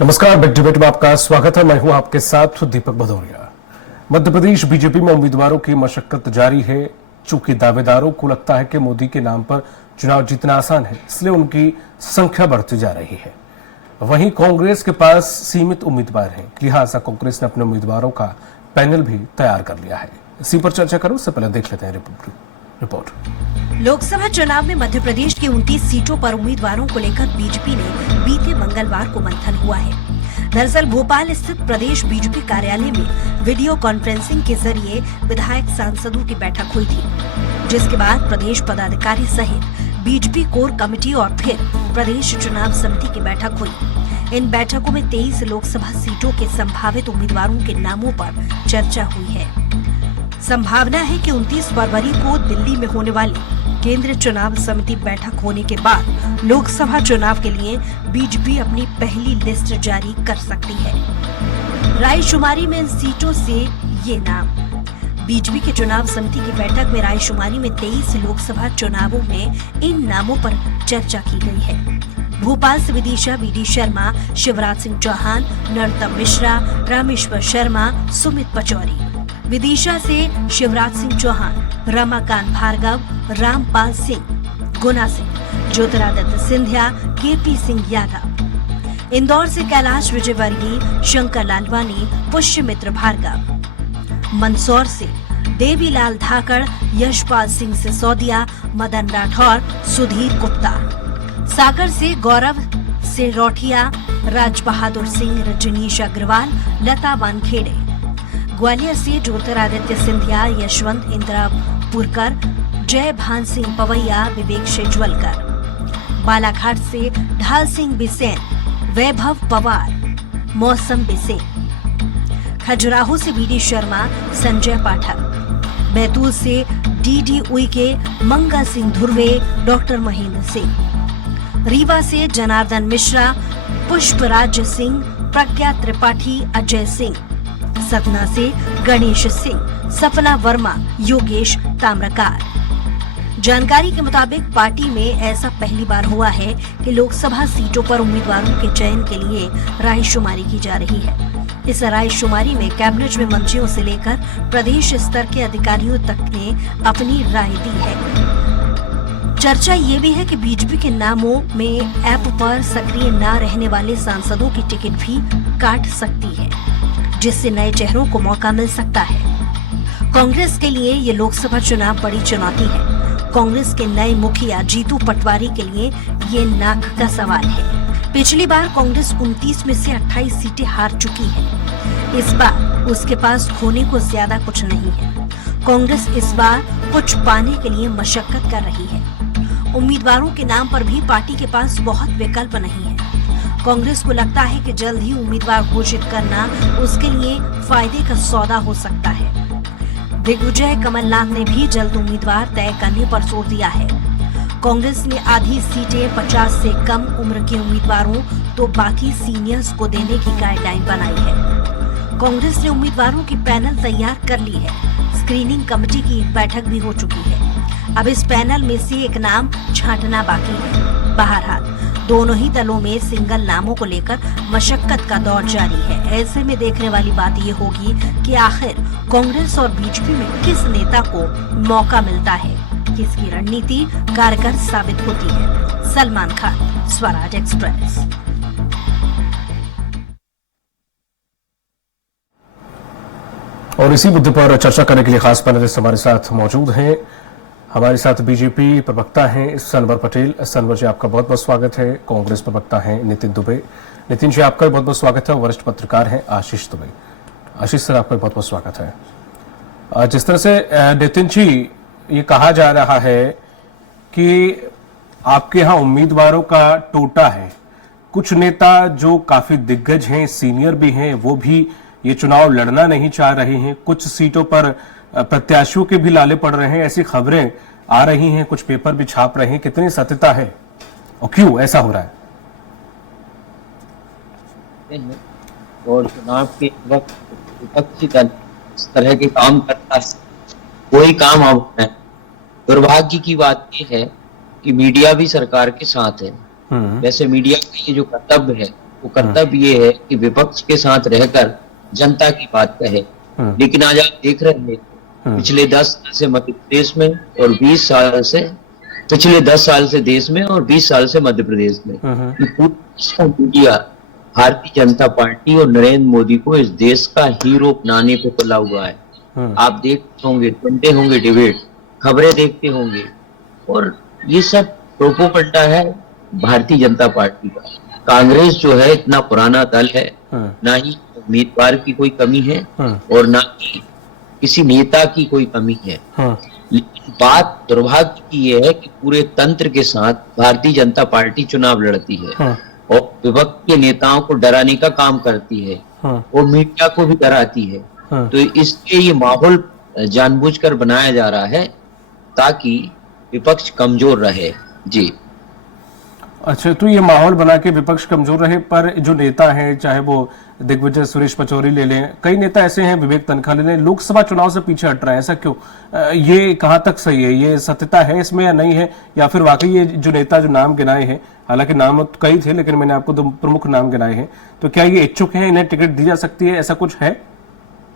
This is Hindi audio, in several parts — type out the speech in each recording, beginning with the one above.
नमस्कार, बिग डिबेट में आपका स्वागत है। मैं हूं आपके साथ दीपक भदौरिया। मध्य प्रदेश बीजेपी में उम्मीदवारों की मशक्कत जारी है। चूंकि दावेदारों को लगता है कि मोदी के नाम पर चुनाव जीतना आसान है, इसलिए उनकी संख्या बढ़ती जा रही है। वहीं कांग्रेस के पास सीमित उम्मीदवार हैं, लिहाजा कांग्रेस ने अपने उम्मीदवारों का पैनल भी तैयार कर लिया है। इसी पर चर्चा करो, उससे पहले देख लेते हैं रिपोर्ट। लोकसभा चुनाव में मध्य प्रदेश की 29 सीटों पर उम्मीदवारों को लेकर बीजेपी ने बीते मंगलवार को मंथन हुआ है। दरअसल भोपाल स्थित प्रदेश बीजेपी कार्यालय में वीडियो कॉन्फ्रेंसिंग के जरिए विधायक सांसदों की बैठक हुई थी, जिसके बाद प्रदेश पदाधिकारी सहित बीजेपी कोर कमेटी और फिर प्रदेश चुनाव समिति की बैठक हुई। इन बैठकों में 23 लोकसभा सीटों के संभावित उम्मीदवारों के नामों पर चर्चा हुई है। संभावना है कि 29 फरवरी को दिल्ली में होने वाली केंद्रीय चुनाव समिति बैठक होने के बाद लोकसभा चुनाव के लिए बीजेपी अपनी पहली लिस्ट जारी कर सकती है। रायशुमारी में इन सीटों से ये नाम। बीजेपी के चुनाव समिति की बैठक में रायशुमारी में 23 लोकसभा चुनावों में इन नामों पर चर्चा की गई है। भोपाल से विदिशा वी.डी. शर्मा, शिवराज सिंह चौहान, नरोत्तम मिश्रा, रामेश्वर शर्मा, सुमित पचौरी। विदिशा से शिवराज सिंह चौहान, रमाकांत भार्गव, रामपाल सिंह, गुना सिंह, ज्योतिरादित्य सिंधिया, के.पी. सिंह यादव। इंदौर से कैलाश विजयवर्गीय, शंकर लालवानी, पुष्यमित्र भार्गव। मंदसौर से देवीलाल धाकड़, यशपाल सिंह सिसोदिया, मदन राठौर, सुधीर गुप्ता। सागर से गौरव से रोठिया, राज बहादुर सिंह, रजनीश अग्रवाल, लता वानखेड़े। ग्वालियर से ज्योतिरादित्य सिंधिया, यशवंत इंद्रापुरकर, जय भान सिंह पवैया, विवेक शेजवलकर। बालाघाट से ढाल सिंह बिसेन, वैभव पवार, मौसम बिसेन। खजुराहो से वी.डी. शर्मा, संजय पाठक। बैतूल से डी.डी. उइके, मंगा सिंह धुर्वे, डॉक्टर महेंद्र सिंह। रीवा से जनार्दन मिश्रा, पुष्पराज सिंह, प्रज्ञा त्रिपाठी, अजय सिंह। सतना से गणेश सिंह, सपना वर्मा, योगेश ताम्रकार। जानकारी के मुताबिक पार्टी में ऐसा पहली बार हुआ है कि लोकसभा सीटों पर उम्मीदवारों के चयन के लिए रायशुमारी की जा रही है। इस रायशुमारी में कैबिनेट में मंत्रियों से लेकर प्रदेश स्तर के अधिकारियों तक ने अपनी राय दी है। चर्चा ये भी है कि बीजेपी के नामों में ऐप पर सक्रिय न रहने वाले सांसदों की टिकट भी काट सकती है, जिससे नए चेहरों को मौका मिल सकता है। कांग्रेस के लिए ये लोकसभा चुनाव बड़ी चुनौती है। कांग्रेस के नए मुखिया जीतू पटवारी के लिए ये नाक का सवाल है। पिछली बार कांग्रेस 29 में से 28 सीटें हार चुकी है। इस बार उसके पास खोने को ज्यादा कुछ नहीं है। कांग्रेस इस बार कुछ पाने के लिए मशक्कत कर रही है। उम्मीदवारों के नाम पर भी पार्टी के पास बहुत विकल्प नहीं है। कांग्रेस को लगता है कि जल्द ही उम्मीदवार घोषित करना उसके लिए फायदे का सौदा हो सकता है। दिग्विजय कमलनाथ ने भी जल्द उम्मीदवार तय करने पर जोर दिया है। कांग्रेस ने आधी सीटें 50 से कम उम्र के उम्मीदवारों तो बाकी सीनियर्स को देने की गाइडलाइन बनाई है। कांग्रेस ने उम्मीदवारों की पैनल तैयार कर ली है। स्क्रीनिंग कमेटी की बैठक भी हो चुकी है। अब इस पैनल में से एक नाम छांटना बाकी है। बहरहाल दोनों ही दलों में सिंगल नामों को लेकर मशक्कत का दौर जारी है। ऐसे में देखने वाली बात ये होगी कि आखिर कांग्रेस और बीजेपी में किस नेता को मौका मिलता है, किसकी रणनीति कारगर साबित होती है। सलमान खान, स्वराज एक्सप्रेस। और इसी मुद्दे पर चर्चा करने के लिए खास पैनलिस्ट हमारे साथ मौजूद हैं। हमारे साथ बीजेपी प्रवक्ता हैं सनवर पटेल। सनवर जी, आपका बहुत बहुत स्वागत है। कांग्रेस प्रवक्ता हैं नितिन दुबे। नितिन जी, आपका बहुत बहुत स्वागत है। वरिष्ठ पत्रकार हैं आशीष दुबे। आशीष सर, आपका बहुत बहुत स्वागत है। जिस तरह से नितिन जी, ये कहा जा रहा है कि आपके यहाँ उम्मीदवारों का टोटा है। कुछ नेता जो काफी दिग्गज हैं, सीनियर भी हैं, वो भी ये चुनाव लड़ना नहीं चाह रहे हैं। कुछ सीटों पर प्रत्याशियों के भी लाले पड़ रहे हैं, ऐसी खबरें आ रही हैं, कुछ पेपर भी छाप रहे हैं। कितनी सत्यता है और क्यों ऐसा हो रहा है? और चुनाव के वक्त विपक्षी दल इस तरह के काम करता है, कोई काम अब है। दुर्भाग्य की बात यह है कि मीडिया भी सरकार के साथ है। वैसे मीडिया का ये जो कर्तव्य है वो कर्तव्य ये है कि विपक्ष के साथ रहकर जनता की बात कहे। लेकिन आज आप देख रहे हैं पिछले 10 साल से मध्य प्रदेश में और 20 साल से पिछले 10 साल से देश में और 20 साल से मध्य प्रदेश में पूरा मीडिया भारतीय जनता पार्टी और नरेंद्र मोदी को इस देश का हीरो बनाने पे तुला हुआ है। आप देखते होंगे, सुनते होंगे डिबेट, खबरें देखते होंगे, और ये सब प्रोपोगंडा है भारतीय जनता पार्टी का। कांग्रेस जो है इतना पुराना दल है, ना ही उम्मीदवार की कोई कमी है और ना ही किसी नेता की कोई कमी है। लेकिन बात दुर्भाग्य की यह है कि पूरे तंत्र के साथ भारतीय जनता पार्टी चुनाव लड़ती है और विपक्ष के नेताओं को डराने का काम करती है और मीडिया को भी डराती है। तो इसलिए ये माहौल जानबूझकर बनाया जा रहा है ताकि विपक्ष कमजोर रहे। जी अच्छा, तो ये माहौल बना के विपक्ष कमजोर रहे, पर जो नेता हैं, चाहे वो दिग्विजय सुरेश पचौरी ले लें, कई नेता ऐसे हैं, विवेक तनखा ले लें, लोकसभा चुनाव से पीछे हट रहे हैं, ऐसा क्यों? ये कहाँ तक सही है? ये सत्यता है इसमें या नहीं है? या फिर वाकई ये जो नेता जो नाम गिनाए हैं, हालांकि नाम तो कई थे लेकिन मैंने आपको 2 प्रमुख नाम गिनाए हैं, तो क्या ये इच्छुक हैं, इन्हें टिकट दी जा सकती है, ऐसा कुछ है?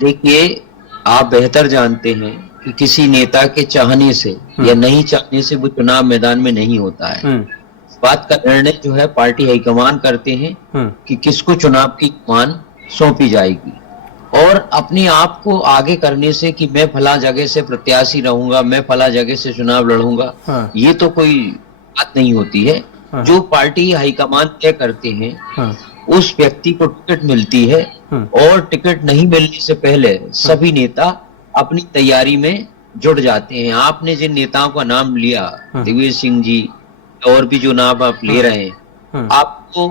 देखिए, आप बेहतर जानते हैं कि किसी नेता के चाहने से या नहीं चाहने से वो चुनाव मैदान में नहीं होता है। बात का निर्णय जो है पार्टी हाईकमान करते हैं कि किसको चुनाव की कमान सौंपी जाएगी, और अपने आप को आगे करने से कि मैं फला जगह से प्रत्याशी रहूंगा, मैं फला जगह से चुनाव लड़ूंगा, ये तो कोई बात नहीं होती है। जो पार्टी हाईकमान तय करते हैं उस व्यक्ति को टिकट मिलती है, और टिकट नहीं मिलने से पहले सभी नेता अपनी तैयारी में जुट जाते हैं। आपने जिन नेताओं का नाम लिया, दिग्विजय सिंह जी और भी जो नाम आप ले रहे हैं, आपको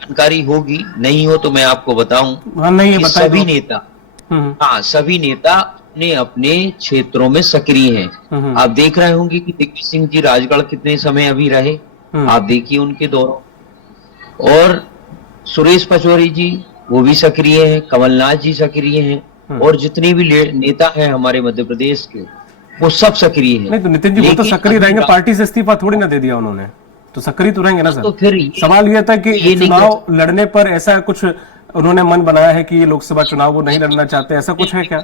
जानकारी होगी, नहीं हो तो मैं आपको बताऊं। नहीं, सभी नेता सभी नेता अपने अपने क्षेत्रों में सक्रिय हैं। आप देख रहे होंगे कि दिग्विजय सिंह जी राजगढ़ कितने समय अभी रहे, आप देखिए उनके दौरों, और सुरेश पचौरी जी वो भी सक्रिय हैं, कमलनाथ जी सक्रिय हैं, और जितने भी नेता हैं हमारे मध्य प्रदेश के वो सब सक्रिय हैं। नहीं तो नितिन जी, वो तो सक्रिय रहेंगे, पार्टी से इस्तीफा थोड़ी ना दे दिया उन्होंने, तो सक्रिय तो रहेंगे ना सर। तो फिर सवाल यह था कि चुनाव लड़ने पर ऐसा कुछ उन्होंने मन बनाया है कि ये लोकसभा चुनाव वो नहीं लड़ना चाहते, ऐसा कुछ है क्या?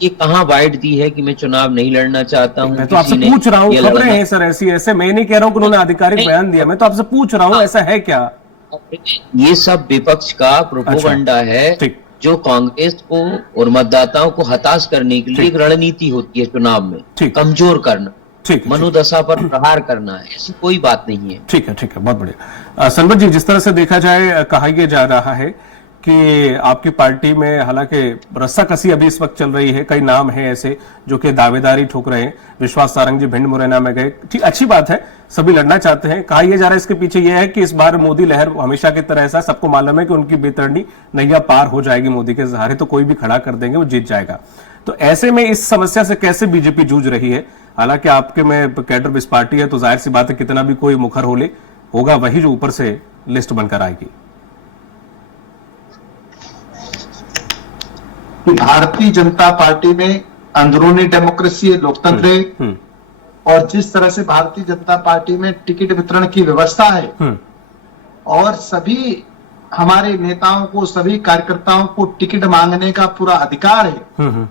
ये कहाँ बाइट दी है कि मैं चुनाव नहीं लड़ना चाहता हूँ? मैं तो आपसे पूछ रहा हूँ, खबरें हैं सर ऐसी, ऐसे मैं नहीं कह रहा हूँ कि उन्होंने आधिकारिक बयान दिया, मैं तो आपसे पूछ रहा हूँ ऐसा है क्या? ये सब विपक्ष का प्रोपोगंडा है, जो कांग्रेस को और मतदाताओं को हताश करने के लिए एक रणनीति होती है चुनाव में, कमजोर करना, मनोदशा पर प्रहार करना, ऐसी कोई बात नहीं है। ठीक है, बहुत बढ़िया। सनवर जी, जिस तरह से देखा जाए, कहा यह जा रहा है कि आपकी पार्टी में हालांकि रस्साकसी अभी इस वक्त चल रही है, कई नाम हैं ऐसे जो कि दावेदारी ठोक रहे हैं। विश्वास सारंग जी भिंड मुरैना में गए, ठीक, अच्छी बात है, सभी लड़ना चाहते हैं। कहा यह जा रहा है इसके पीछे यह है कि इस बार मोदी लहर हमेशा की तरह ऐसा, सबको मालूम है कि उनकी बेतरनी नैया पार हो जाएगी मोदी के सहारे, तो कोई भी खड़ा कर देंगे, वो जीत जाएगा। तो ऐसे में इस समस्या से कैसे बीजेपी जूझ रही है? हालांकि आपके में कैडर बिस पार्टी है, तो जाहिर सी बात है कितना भी कोई मुखर होगा वही जो ऊपर से लिस्ट बनकर आएगी। भारतीय जनता पार्टी में अंदरूनी डेमोक्रेसी है, लोकतंत्र है, और जिस तरह से भारतीय जनता पार्टी में टिकट वितरण की व्यवस्था है और सभी हमारे नेताओं को, सभी कार्यकर्ताओं को टिकट मांगने का पूरा अधिकार है,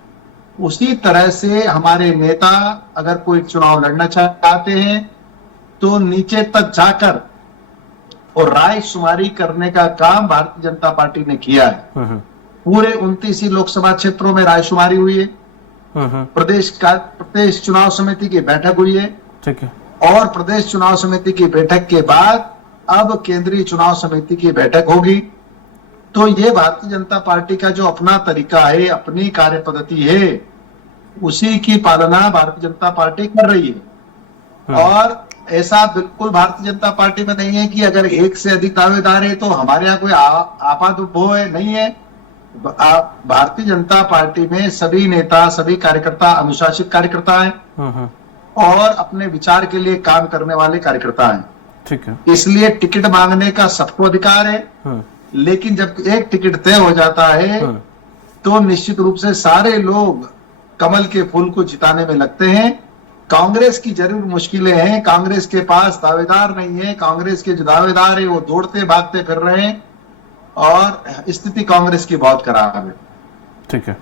उसी तरह से हमारे नेता अगर कोई चुनाव लड़ना चाहते हैं तो नीचे तक जाकर और राय शुमारी करने का काम भारतीय जनता पार्टी ने किया है। पूरे 29 लोकसभा क्षेत्रों में रायशुमारी हुई है, प्रदेश चुनाव समिति की बैठक हुई है, ठीक है, और प्रदेश चुनाव समिति की बैठक के बाद अब केंद्रीय चुनाव समिति की बैठक होगी। तो ये भारतीय जनता पार्टी का जो अपना तरीका है, अपनी कार्य पद्धति है, उसी की पालना भारतीय जनता पार्टी कर रही है। और ऐसा बिल्कुल भारतीय जनता पार्टी में नहीं है कि अगर एक से अधिक दावेदार है तो हमारे यहाँ कोई आपातुभव नहीं है। भारतीय जनता पार्टी में सभी नेता, सभी कार्यकर्ता अनुशासित कार्यकर्ता हैं और अपने विचार के लिए काम करने वाले कार्यकर्ता हैं। ठीक है, इसलिए टिकट मांगने का सबको अधिकार है, लेकिन जब एक टिकट तय हो जाता है तो निश्चित रूप से सारे लोग कमल के फूल को जिताने में लगते हैं कांग्रेस की जरूर मुश्किलें हैं, कांग्रेस के पास दावेदार नहीं है, कांग्रेस के जो दावेदार है वो दौड़ते भागते फिर रहे हैं और स्थिति कांग्रेस की बहुत खराब है। ठीक है।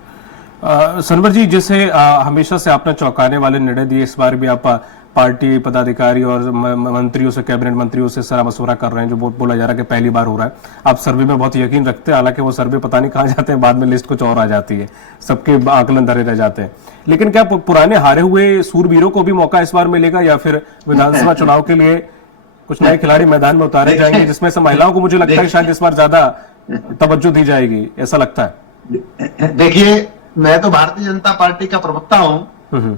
सनवर जी, जैसे हमेशा से आपने चौंकाने वाले निर्णय दिए, इस बार भी आप पार्टी पदाधिकारी और मंत्रियों से, कैबिनेट मंत्रियों से सलाह मशवरा कर रहे हैं, जो बोला जा रहा है कि पहली बार हो रहा है। आप सर्वे में बहुत यकीन रखते हैं, हालांकि वो सर्वे पता नहीं कहाँ जाते हैं, बाद में लिस्ट कुछ और आ जाती है, सबके आकलन धरे रह जाते हैं। लेकिन क्या पुराने हारे हुए सूरवीरों को भी मौका इस बार मिलेगा, या फिर विधानसभा चुनाव के लिए कुछ नए खिलाड़ी मैदान में उतारे जाएंगे, जिसमें से महिलाओं को मुझे लगता है शायद इस बार ज्यादा तवज्जो दी जाएगी, ऐसा लगता है? देखिए, मैं तो भारतीय जनता पार्टी का प्रवक्ता हूं,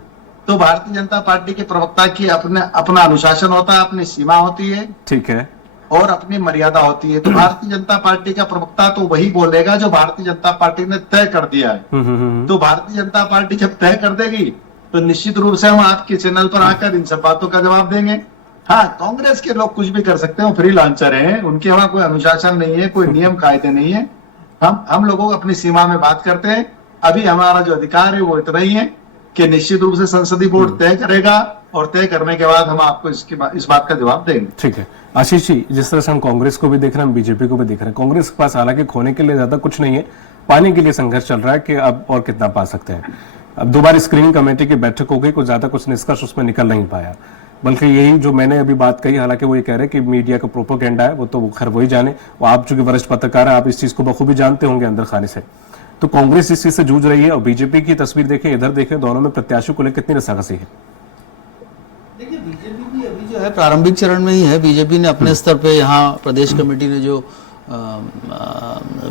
तो भारतीय जनता पार्टी के प्रवक्ता की अपना अनुशासन होता है, अपनी सीमा होती है, ठीक है, और अपनी मर्यादा होती है। तो भारतीय जनता पार्टी का प्रवक्ता तो वही बोलेगा जो भारतीय जनता पार्टी ने तय कर दिया है। तो भारतीय जनता पार्टी जब तय कर देगी तो निश्चित रूप से हम आपके चैनल पर आकर इन सब बातों का जवाब देंगे। हाँ, कांग्रेस के लोग कुछ भी कर सकते हैं, फ्री लॉन्चर हैं, उनके वहां कोई अनुशासन नहीं है, कोई नियम कायदे नहीं है। हम लोगों अपनी सीमा में बात करते हैं। अभी हमारा जो अधिकार है वो इतना ही है कि निश्चित रूप से संसदीय बोर्ड तय करेगा और तय करने के बाद हम आपको इस बात का जवाब देंगे। ठीक है। आशीष जी, जिस तरह से हम कांग्रेस को भी देख रहे हैं, हम बीजेपी को भी देख रहे हैं, कांग्रेस के पास हालांकि खोने के लिए ज्यादा कुछ नहीं है, पाने के लिए संघर्ष चल रहा है कि अब और कितना पा सकते हैं। अब 2 बार स्क्रीनिंग कमेटी की बैठक हो गई, कुछ ज्यादा कुछ निष्कर्ष उसमें निकल नहीं पाया, बल्कि यही जो मैंने अभी बात कही, हालांकि वो ये कह रहे हैं कि मीडिया का प्रोपेगेंडा है, वो तो खैर वही जाने, वो आप चूंकि वरिष्ठ पत्रकार हैं, आप इस चीज को बखूबी जानते होंगे अंदर खाने से। तो कांग्रेस इस चीज से जूझ रही है, और बीजेपी की तस्वीर देखें, इधर देखें, दोनों में प्रत्याशी को लेकर कितनी रस्साकसी है? देखिए, बीजेपी भी अभी जो है प्रारंभिक चरण में ही है। बीजेपी ने अपने स्तर पे यहाँ प्रदेश कमेटी ने जो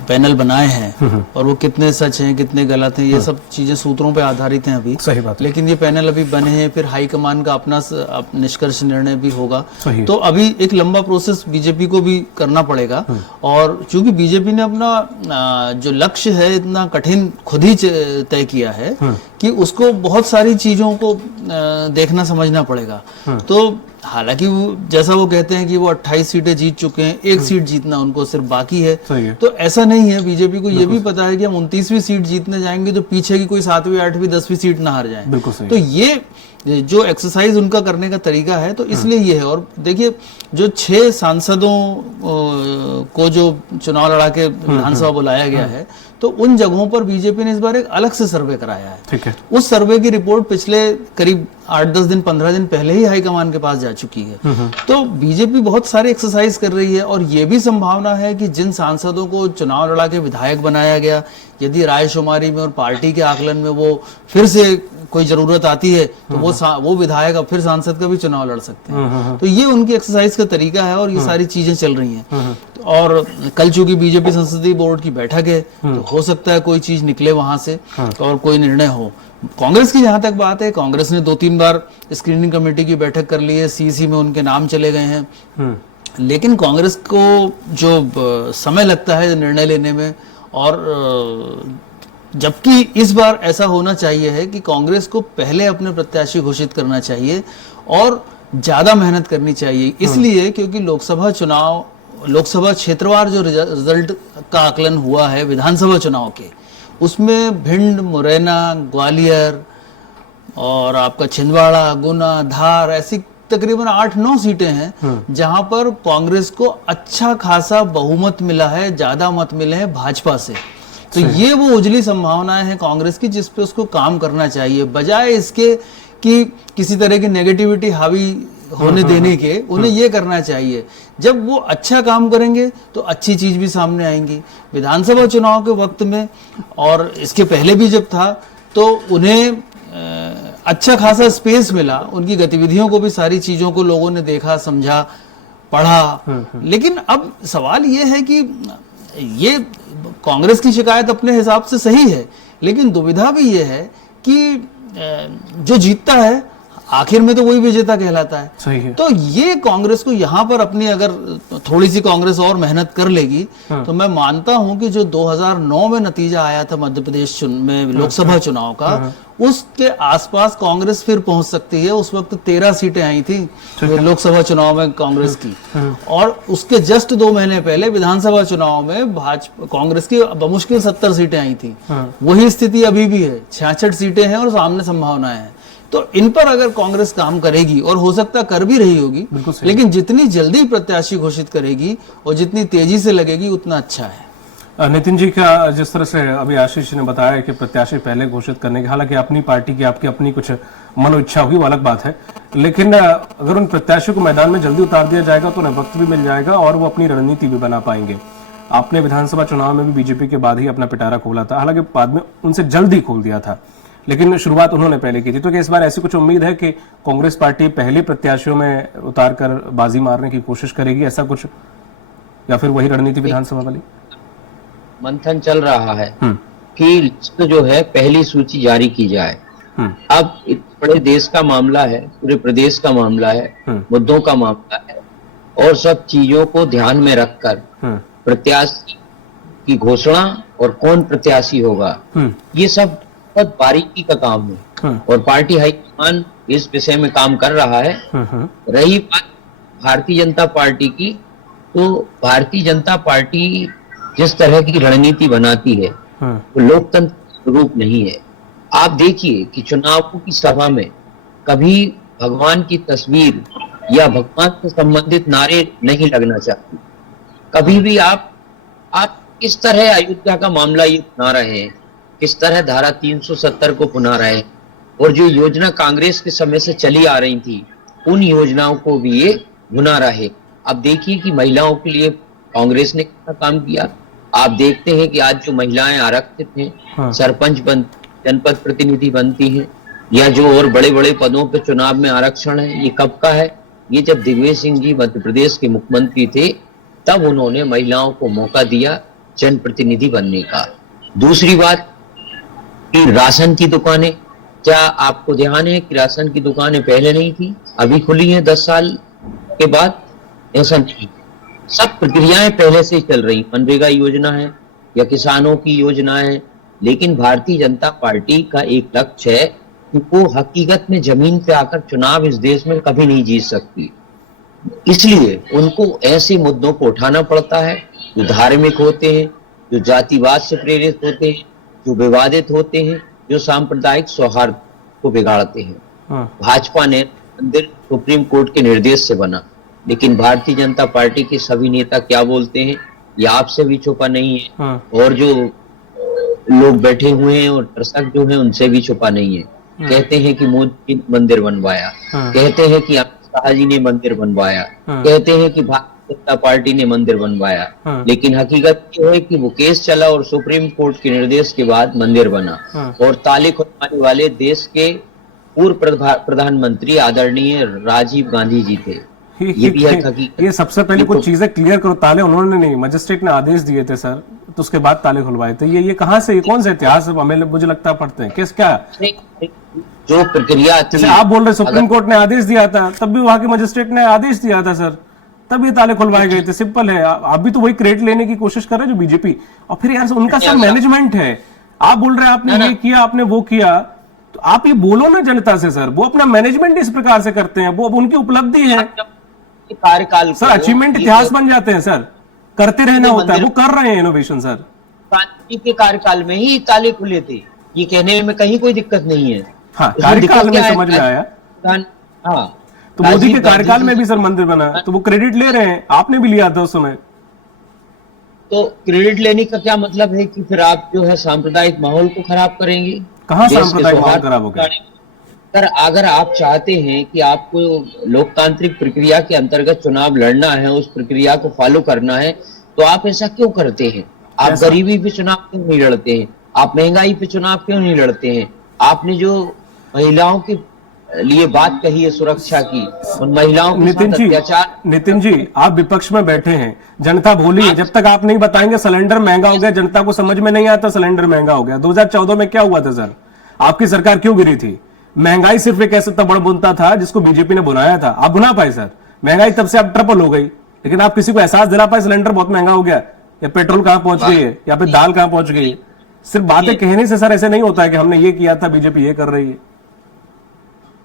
पैनल बनाए हैं और वो कितने सच हैं कितने गलत हैं, ये सब चीजें सूत्रों पे आधारित हैं अभी। सही बात है। लेकिन ये पैनल अभी बने हैं, फिर हाईकमान का अपना निष्कर्ष निर्णय भी होगा। सही। तो अभी एक लंबा प्रोसेस बीजेपी को भी करना पड़ेगा। और चूंकि बीजेपी ने अपना जो लक्ष्य है इतना कठिन खुद ही तय किया है कि उसको बहुत सारी चीजों को देखना समझना पड़ेगा। तो हालांकि जैसा वो कहते हैं कि वो 28 सीटें जीत चुके हैं, 1 सीट जीतना उनको सिर्फ बाकी है। तो ऐसा नहीं है, बीजेपी को ये भी पता है कि हम 29वीं सीट जीतने जाएंगे तो पीछे की कोई 7वीं 8वीं 10वीं सीट ना हार जाए। तो ये जो एक्सरसाइज उनका करने का तरीका है, तो इसलिए ये है। और देखिए, जो 6 सांसदों को जो चुनाव लड़ा के विधानसभा बुलाया गया है, तो उन जगहों पर बीजेपी ने इस बार एक अलग से सर्वे कराया है। ठीक है। उस सर्वे की रिपोर्ट पिछले करीब 8-10 दिन 15 दिन पहले ही हाईकमान के पास जा चुकी है। तो बीजेपी बहुत सारे एक्सरसाइज कर रही है, और ये भी संभावना है कि जिन सांसदों को चुनाव लड़ा के विधायक बनाया गया, यदि रायशुमारी में और पार्टी के आकलन में वो फिर से कोई जरूरत आती है तो वो विधायक अब फिर सांसद का भी चुनाव लड़ सकते हैं। तो ये उनकी एक्सरसाइज का तरीका है, और ये सारी चीजें चल रही हैं। और कल चूंकि बीजेपी संसदीय बोर्ड की बैठक है, तो हो सकता है कोई चीज निकले वहां से और कोई निर्णय हो। कांग्रेस की जहां तक बात है, कांग्रेस ने 2-3 बार स्क्रीनिंग कमेटी की बैठक कर ली है, सीसी में उनके नाम चले गए हैं। लेकिन कांग्रेस को जो समय लगता है निर्णय लेने में, और जबकि इस बार ऐसा होना चाहिए है कि कांग्रेस को पहले अपने प्रत्याशी घोषित करना चाहिए और ज्यादा मेहनत करनी चाहिए। इसलिए क्योंकि लोकसभा क्षेत्रवार जो रिजल्ट का आकलन हुआ है विधानसभा चुनाव के, उसमें भिंड, मुरैना, ग्वालियर और आपका छिंदवाड़ा, गुना, धार, ऐसी तकरीबन 8-9 सीटें हैं जहां पर कांग्रेस को अच्छा खासा बहुमत मिला है, ज्यादा मत मिले हैं भाजपा से। तो ये वो उजली संभावनाएं हैं कांग्रेस की, जिस पे उसको काम करना चाहिए, बजाय इसके कि किसी तरह की नेगेटिविटी हावी होने देने के। उन्हें ये करना चाहिए, जब वो अच्छा काम करेंगे तो अच्छी चीज भी सामने आएंगी। विधानसभा चुनाव के वक्त में और इसके पहले भी जब था, तो उन्हें अच्छा खासा स्पेस मिला, उनकी गतिविधियों को भी, सारी चीजों को लोगों ने देखा, समझा, पढ़ा। लेकिन अब सवाल ये है कि ये कांग्रेस की शिकायत अपने हिसाब से सही है, लेकिन दुविधा भी ये है कि जो जीतता है आखिर में तो वही विजेता कहलाता है। सही है। तो ये कांग्रेस को यहाँ पर अपनी अगर थोड़ी सी कांग्रेस और मेहनत कर लेगी, तो मैं मानता हूं कि जो 2009 में नतीजा आया था मध्य प्रदेश में लोकसभा चुनाव का, उसके आसपास कांग्रेस फिर पहुंच सकती है। उस वक्त 13 सीटें आई थी लोकसभा चुनाव में कांग्रेस की, और उसके जस्ट 2 महीने पहले विधानसभा चुनाव में कांग्रेस की बमुश्किल 70 सीटें आई थी। वही स्थिति अभी भी है, 66 सीटें हैं और सामने संभावनाएं हैं। तो इन पर अगर कांग्रेस काम करेगी, और हो सकता कर भी रही होगी, लेकिन जितनी जल्दी प्रत्याशी घोषित करेगी और जितनी तेजी से लगेगी उतना अच्छा है। नितिन जी, क्या जिस तरह से अभी आशीष ने बताया कि प्रत्याशी पहले घोषित करने की, हालांकि अपनी पार्टी की आपकी अपनी कुछ मनो इच्छा होगी वो अलग बात है, लेकिन अगर उन प्रत्याशियों को मैदान में जल्दी उतार दिया जाएगा तो उन्हें वक्त भी मिल जाएगा और वो अपनी रणनीति भी बना पाएंगे। आपने विधानसभा चुनाव में भी बीजेपी के बाद ही अपना पिटारा खोला था, हालांकि बाद में उनसे जल्दी खोल दिया था, लेकिन शुरुआत उन्होंने पहले की थी। तो क्या इस बार ऐसी कुछ उम्मीद है कि कांग्रेस पार्टी पहले प्रत्याशियों में उतार कर बाजी मारने की कोशिश करेगी, ऐसा कुछ, या फिर वही रणनीति विधानसभा वाली? मंथन चल रहा है कि लिस्ट जो है पहली सूची जारी की जाए। अब इतने बड़े देश का मामला है, पूरे प्रदेश का मामला है, मुद्दों का मामला है, और सब चीजों को ध्यान में रखकर प्रत्याशी की घोषणा और कौन प्रत्याशी होगा, ये सब बहुत बारीकी का काम है और पार्टी हाईकमान इस विषय में काम कर रहा है। रही बात भारतीय जनता पार्टी की, तो भारतीय जनता पार्टी जिस तरह की रणनीति बनाती है वो लोकतंत्र रूप नहीं है। आप देखिए कि चुनावों की सभा में कभी भगवान की तस्वीर या भगवान से संबंधित नारे नहीं लगना चाहते। कभी भी आप किस तरह अयोध्या का मामला ये भुना रहे हैं, किस तरह धारा 370 को भुना रहे हैं, और जो योजना कांग्रेस के समय से चली आ रही थी उन योजनाओं को भी ये भुना रहे। अब देखिए कि महिलाओं के लिए कांग्रेस ने कितना काम किया। आप देखते हैं कि आज जो महिलाएं आरक्षित हैं, सरपंच जनपद प्रतिनिधि बनती हैं, या जो और बड़े बड़े पदों पर चुनाव में आरक्षण है, ये कब का है? ये जब दिग्विजय सिंह जी मध्य प्रदेश के मुख्यमंत्री थे तब उन्होंने महिलाओं को मौका दिया जनप्रतिनिधि बनने का। दूसरी बात कि राशन की दुकानें, क्या आपको ध्यान है कि राशन की दुकानें पहले नहीं थी, अभी खुली हैं 10 साल के बाद? ऐसा नहीं, सब प्रक्रियाएं पहले से ही चल रही। मनरेगा योजना है या किसानों की योजना है, लेकिन भारतीय जनता पार्टी का एक लक्ष्य है कि वो हकीकत में जमीन पे आकर चुनाव इस देश में कभी नहीं जीत सकती। इसलिए उनको ऐसे मुद्दों को उठाना पड़ता है जो धार्मिक होते हैं, जो जातिवाद से प्रेरित होते हैं, जो विवादित होते हैं, जो सांप्रदायिक सौहार्द को बिगाड़ते हैं। भाजपा ने मंदिर सुप्रीम कोर्ट के निर्देश से बना, लेकिन भारतीय जनता पार्टी के सभी नेता क्या बोलते हैं ये आपसे भी छुपा नहीं है, और जो लोग बैठे हुए हैं और दर्शक जो हैं उनसे भी छुपा नहीं है। कहते हैं कि मोदी ने मंदिर बनवाया, कहते हैं कि शाह जी ने मंदिर बनवाया, कहते हैं कि भारतीय जनता पार्टी ने मंदिर बनवाया, लेकिन हकीकत ये है कि वो केस चला और सुप्रीम कोर्ट के निर्देश के बाद मंदिर बना। और ताले खुलवाने वाले देश के पूर्व प्रधानमंत्री आदरणीय राजीव गांधी जी थे। ये भी है हकीकत। ये सबसे पहले कुछ चीजें क्लियर करो। ताले उन्होंने नहीं, मजिस्ट्रेट ने आदेश दिए थे सर, तो उसके बाद ताले खुलवाए थे। ये कहाँ से, ये कौन सा इतिहास हमें मुझे लगता पढ़ते हैं किस क्या जो प्रक्रिया थी, आप बोल रहे सुप्रीम कोर्ट ने आदेश दिया था, तब भी वहां के मजिस्ट्रेट ने आदेश दिया था सर, तब ये ताले खुलवाए गए थे। सिंपल है। आप भी तो वही क्रेडिट लेने की कोशिश कर रहे हैं जो बीजेपी, और फिर यार उनका सब मैनेजमेंट है। आप बोल रहे हैं आपने ये किया, आपने वो किया, तो आप ये बोलो ना जनता से सर। वो अपना मैनेजमेंट इस प्रकार से करते हैं, वो उनकी उपलब्धि है कार्यकाल सर। अचीवमेंट इतिहास बन जाते हैं सर, करते रहना होता है। वो कर रहे हैं इनोवेशन सर। गांधी के कार्यकाल में ही ताले खुले थे, ये कहने में कहीं कोई दिक्कत नहीं है। हाँ, कार्यकाल में समझ में आया। हाँ, तो मोदी के कार्यकाल में भी सर मंदिर बना, तो वो क्रेडिट ले रहे हैं, आपने भी लिया था उस समय। तो क्रेडिट लेने का क्या मतलब है कि फिर आप जो है सांप्रदायिक माहौल को खराब करेंगे? कहाँ सांप्रदायिक माहौल खराब हो गया? सर, अगर आप चाहते हैं कि आपको लोकतांत्रिक प्रक्रिया के अंतर्गत चुनाव लड़ना है, उस प्रक्रिया को फॉलो करना है, तो आप ऐसा क्यों करते हैं? आप गरीबी पे चुनाव क्यों नहीं लड़ते हैं? आप महंगाई पे चुनाव क्यों नहीं लड़ते हैं? आपने जो महिलाओं के लिए बात कही है सुरक्षा की, उन महिलाओं के साथ अत्याचार। नितिन जी, आप विपक्ष में बैठे हैं, जनता भोली है। जब तक आप नहीं बताएंगे सिलेंडर महंगा हो गया, जनता को समझ में नहीं आता सिलेंडर महंगा हो गया। 2014 में क्या हुआ था सर? आपकी सरकार क्यों गिरी थी? महंगाई सिर्फ एक ऐसा तबड़ बुनता था जिसको बीजेपी ने बुनाया था। आप बुना पाए सर? महंगाई तब से अब ट्रिपल हो गई, लेकिन आप किसी को एहसास दिला पाए सिलेंडर बहुत महंगा हो गया, या पेट्रोल कहां पहुंच गई है, या फिर दाल कहां पहुंच गई है? सिर्फ बातें कहने से सर ऐसे नहीं होता है कि हमने ये किया था, बीजेपी ये कर रही है।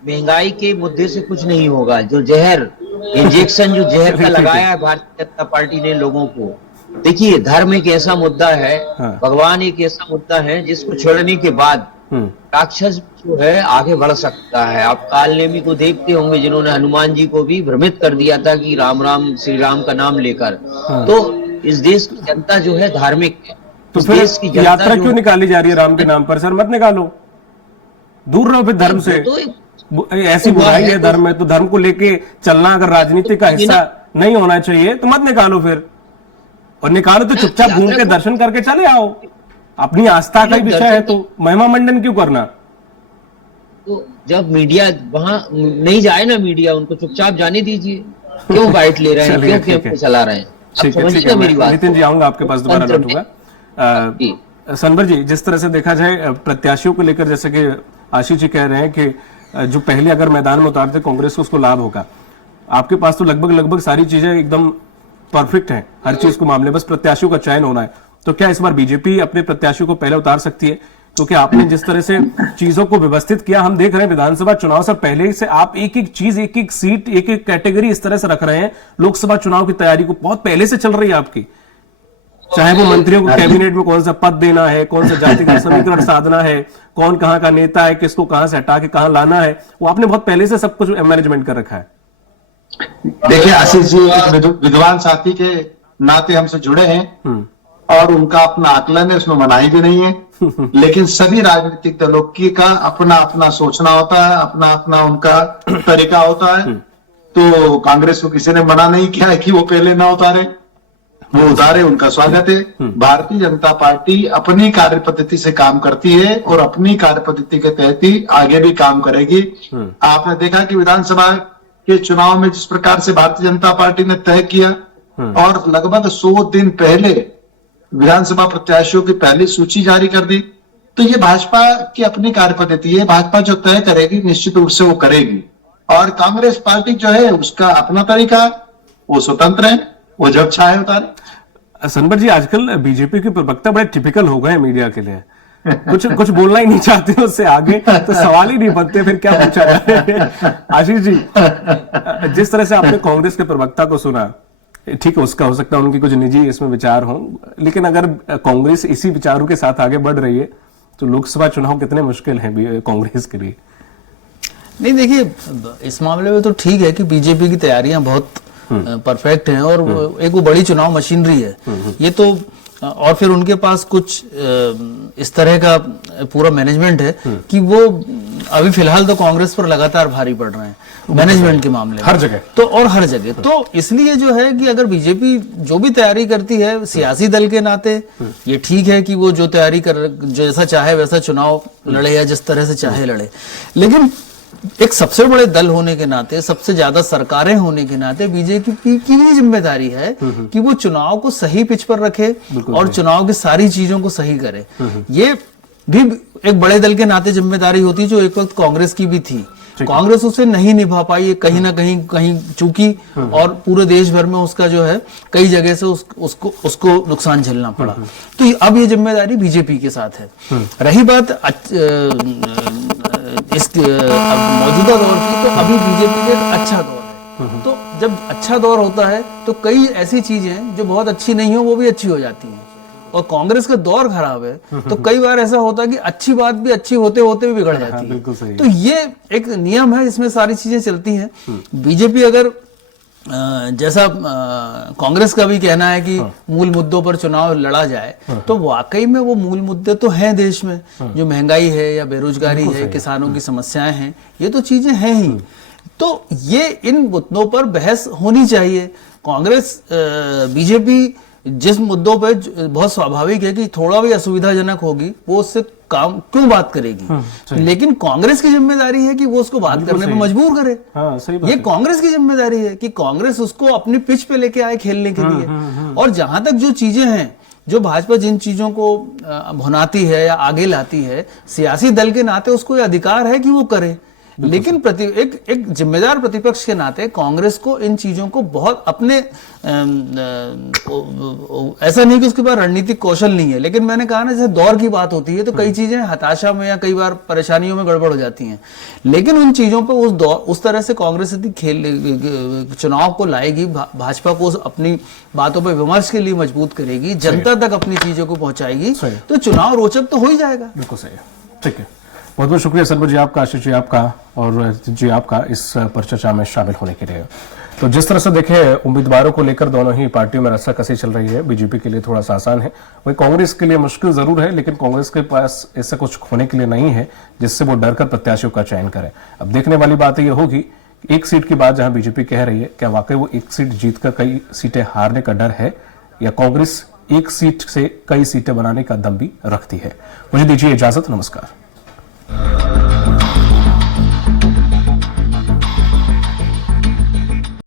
महंगाई के मुद्दे से कुछ नहीं होगा। जो जहर इंजेक्शन जो जहर का लगाया है भारतीय जनता पार्टी ने लोगों को, देखिए धर्म एक ऐसा मुद्दा है, भगवान एक ऐसा मुद्दा है जिसको छोड़ने के बाद राक्षस जो है आगे बढ़ सकता है। आप कालनेमी को देखते होंगे, जिन्होंने हनुमान जी को भी भ्रमित कर दिया था कि राम राम श्री राम का नाम लेकर। तो इस देश की जनता जो है धार्मिक है। तो इस फिर देश की जनता यात्रा जो क्यों निकाली जा रही है राम के नाम पर? सर मत निकालो, दूर रहो फिर धर्म से। ऐसी बुराई है धर्म में, तो धर्म को लेके चलना अगर राजनीति का हिस्सा नहीं होना चाहिए तो मत निकालो फिर। और निकालो तो चुपचाप घूम के दर्शन करके चले आओ। अपनी आस्था का ही विषय है तो महिमा मंडन क्यों करना? तो जब मीडिया वहां नहीं जाए ना, मीडिया उनको चुपचाप जाने दीजिए। क्यों बाइट ले रहे हैं, क्यों कैंप चला रहे हैं? ठीक है, मेरी बात। नितिन जी आऊंगा आपके पास, दोबारा लौटूंगा। सनवर जी, जिस तरह से देखा जाए प्रत्याशियों को लेकर, जैसे कि आशीष जी कह रहे हैं कि जो पहले अगर मैदान में उतारते कांग्रेस को उसको लाभ होगा, आपके पास तो लगभग सारी चीजें एकदम परफेक्ट हैं हर चीज को मामले, बस प्रत्याशियों का चयन होना है। तो क्या इस बार बीजेपी अपने प्रत्याशियों को पहले उतार सकती है? क्योंकि आपने जिस तरह से चीजों को व्यवस्थित किया, हम देख रहे हैं विधानसभा चुनाव से पहले से आप एक एक चीज, एक एक सीट, एक एक कैटेगरी इस तरह से रख रहे हैं। लोकसभा चुनाव की तैयारी को बहुत पहले से चल रही है आपकी, चाहे वो मंत्रियों को कैबिनेट में कौन सा पद देना है, कौन सा जातिगत समीकरण साधना है, कौन कहां का नेता है, किसको कहां से हटा के कहां लाना है, वो आपने बहुत पहले से सब कुछ मैनेजमेंट कर रखा है। देखिए आशीष जी, एक विद्वान साथी के नाते हमसे जुड़े हैं और उनका अपना आकलन है, उसमें मनाही भी नहीं है। लेकिन सभी राजनीतिक दलों की का अपना अपना सोचना होता है, अपना अपना उनका तरीका होता है। तो कांग्रेस को किसी ने मना नहीं किया है कि वो पहले ना उतारे, वो उतारे, उनका स्वागत है। भारतीय जनता पार्टी अपनी कार्य पद्धति से काम करती है और अपनी कार्य पद्धति के तहत ही आगे भी काम करेगी। आपने देखा कि विधानसभा के चुनाव में जिस प्रकार से भारतीय जनता पार्टी ने तय किया और लगभग 100 दिन पहले विधानसभा प्रत्याशियों की पहली सूची जारी कर दी, तो ये भाजपा की अपनी कार्य पद्धति है। भाजपा जो तय करेगी निश्चित रूप से वो करेगी, और कांग्रेस पार्टी जो है उसका अपना तरीका, वो स्वतंत्र है, वो जब चाहे उतारे। सनबर जी, आजकल बीजेपी के प्रवक्ता बड़े टिपिकल हो गए मीडिया के लिए, कुछ बोलना ही नहीं चाहते, उससे आगे तो सवाल ही नहीं बनते, फिर क्या पूछा जाए। आशीष जी, जिस तरह से आपने कांग्रेस के प्रवक्ता को सुना, ठीक है उसका हो सकता है उनकी कुछ निजी इसमें विचार हों, लेकिन अगर कांग्रेस इसी विचारों के साथ आगे बढ़ रही है तो लोकसभा चुनाव कितने मुश्किल हैं कांग्रेस के लिए? नहीं, देखिए इस मामले में तो ठीक है कि बीजेपी की तैयारियां बहुत परफेक्ट हैं और एक वो बड़ी चुनाव मशीनरी है ये तो, और फिर उनके पास कुछ इस तरह का पूरा मैनेजमेंट है कि वो अभी फिलहाल तो कांग्रेस पर लगातार भारी पड़ रहे हैं मैनेजमेंट के मामले में, हर जगह तो, और हर जगह तो इसलिए जो है कि अगर बीजेपी जो भी तैयारी करती है सियासी दल के नाते, ये ठीक है कि वो जो तैयारी कर, जैसा चाहे वैसा चुनाव लड़े या जिस तरह से चाहे लड़े, लेकिन एक सबसे बड़े दल होने के नाते, सबसे ज्यादा सरकारें होने के नाते बीजेपी की भी जिम्मेदारी है कि वो चुनाव को सही पिच पर रखे और चुनाव की सारी चीजों को सही करे। ये भी एक बड़े दल के नाते जिम्मेदारी होती है जो एक वक्त कांग्रेस की भी थी। कांग्रेस उसे नहीं निभा पाई, कहीं ना कहीं चूकी और पूरे देश भर में उसका जो है कई जगह से उसको नुकसान झेलना पड़ा। तो अब ये जिम्मेदारी बीजेपी के साथ है। रही बात इस मौजूदा दौर की, तो अभी बीजेपी का एक अच्छा दौर है। तो जब अच्छा दौर होता है तो कई ऐसी चीजें जो बहुत अच्छी नहीं हो वो भी अच्छी हो जाती हैं, और कांग्रेस का दौर खराब है तो कई बार ऐसा होता है कि अच्छी बात भी अच्छी होते होते भी बिगड़ जाती है। तो ये एक नियम है, इसमें सारी चीजें चलती हैं। बीजेपी अगर जैसा कांग्रेस का भी कहना है कि मूल मुद्दों पर चुनाव लड़ा जाए, तो वाकई में वो मूल मुद्दे तो हैं देश में, जो महंगाई है या बेरोजगारी है, किसानों की समस्याएं हैं, ये तो चीजें हैं ही। तो ये इन मुद्दों पर बहस होनी चाहिए। कांग्रेस बीजेपी जिस मुद्दों पे बहुत स्वाभाविक है कि थोड़ा भी असुविधाजनक होगी वो उससे काम क्यों बात करेगी, लेकिन कांग्रेस की जिम्मेदारी है कि वो उसको बात करने पे मजबूर करे। सही बात ये कांग्रेस की जिम्मेदारी है कि कांग्रेस उसको अपनी पिच पे लेके आए खेलने के लिए। और जहां तक जो चीजें हैं, जो भाजपा जिन चीजों को भुनाती है या आगे लाती है, सियासी दल के नाते उसको ये अधिकार है कि वो करे, लेकिन एक जिम्मेदार प्रतिपक्ष के नाते कांग्रेस को इन चीजों को बहुत अपने ऐसा नहीं कि उसके पास रणनीतिक कौशल नहीं है, लेकिन मैंने कहा ना जैसे दौर की बात होती है तो कई चीजें हताशा में या कई बार परेशानियों में गड़बड़ हो जाती हैं, लेकिन उन चीजों पर उस तरह से कांग्रेस यदि चुनाव को लाएगी, भाजपा को अपनी बातों पर विमर्श के लिए मजबूत करेगी, जनता तक अपनी चीजों को पहुंचाएगी, तो चुनाव रोचक तो हो ही जाएगा। बिल्कुल सही है, ठीक है। बहुत बहुत शुक्रिया सनवर जी आपका, आशीष जी आपका और जी आपका इस पर चर्चा में शामिल होने के लिए। तो जिस तरह से देखें उम्मीदवारों को लेकर दोनों ही पार्टियों में रस्साकसी चल रही है। बीजेपी के लिए थोड़ा सा आसान है, वही कांग्रेस के लिए मुश्किल जरूर है, लेकिन कांग्रेस के पास ऐसा कुछ खोने के लिए नहीं है जिससे वो डरकर प्रत्याशियों का चयन करे। अब देखने वाली बात यह होगी एक सीट की बात जहां बीजेपी कह रही है, क्या वाकई वो एक सीट जीतकर कई सीटें हारने का डर है या कांग्रेस एक सीट से कई सीटें बनाने का दम भी रखती है। मुझे दीजिए इजाजत, नमस्कार।